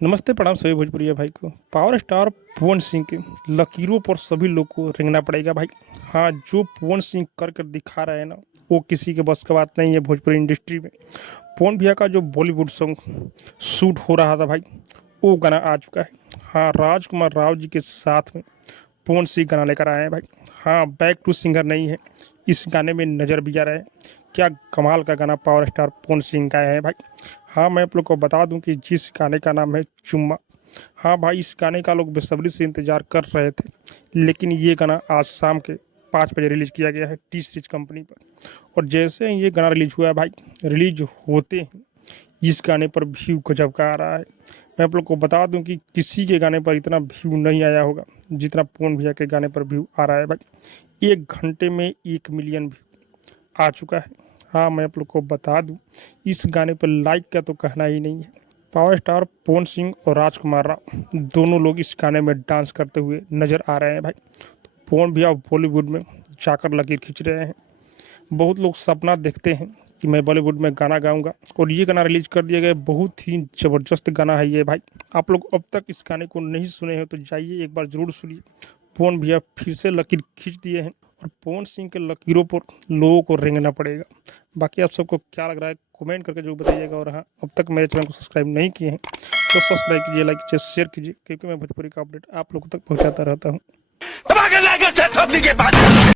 नमस्ते प्रणाम सभी भोजपुरिया भाई को। पावर स्टार पवन सिंह के लकीरों पर सभी लोग को रेंगना पड़ेगा भाई। हाँ, जो पवन सिंह कर कर दिखा रहा है ना, वो किसी के बस का बात नहीं है भोजपुरी इंडस्ट्री में। पवन भैया का जो बॉलीवुड सॉन्ग शूट हो रहा था भाई, वो गाना आ चुका है। हाँ, राजकुमार राव जी के साथ में पवन सिंह गाना लेकर आए हैं भाई। हाँ, बैक टू सिंगर नहीं है, इस गाने में नज़र भी आ रहा है। क्या कमाल का गाना पावर स्टार पवन सिंह गाए हैं भाई। हाँ, मैं आप लोग को बता दूं कि जिस गाने का नाम है चुम्मा। हाँ भाई, इस गाने का लोग बेसब्री से इंतजार कर रहे थे, लेकिन ये गाना आज शाम के 5 बजे रिलीज किया गया है टी सीरीज कंपनी पर। और जैसे ही ये गाना रिलीज हुआ है भाई, रिलीज होते ही इस गाने पर व्यू गजब का आ रहा है। मैं आप लोग को बता दूं कि किसी के गाने पर इतना व्यू नहीं आया होगा जितना पवन भैया के गाने पर व्यू आ रहा है भाई। 1 घंटे में 1 मिलियन व्यू आ चुका है। हाँ, मैं आप लोग को बता दूं, इस गाने पर लाइक का तो कहना ही नहीं है। पावर स्टार पवन सिंह और राजकुमार राव दोनों लोग इस गाने में डांस करते हुए नजर आ रहे हैं भाई। पवन भैया बॉलीवुड में जाकर लकीर खींच रहे हैं। बहुत लोग सपना देखते हैं कि मैं बॉलीवुड में गाना गाऊंगा, और ये गाना रिलीज कर दिया गया। बहुत ही ज़बरदस्त गाना है ये भाई। आप लोग अब तक इस गाने को नहीं सुने हैं तो जाइए एक बार ज़रूर सुनिए। पवन भैया फिर से लकीर खींच दिए हैं, और पवन सिंह के लकीरों पर लोगों को रेंगना पड़ेगा। बाकी आप सबको क्या लग रहा है कमेंट करके जो बताइएगा। और हाँ, अब तक मेरे चैनल को सब्सक्राइब नहीं किए हैं तो सब्सक्राइब कीजिए, लाइक कीजिए, शेयर कीजिए, क्योंकि मैं भोजपुरी का अपडेट आप लोगों तक पहुँचाता रहता हूँ।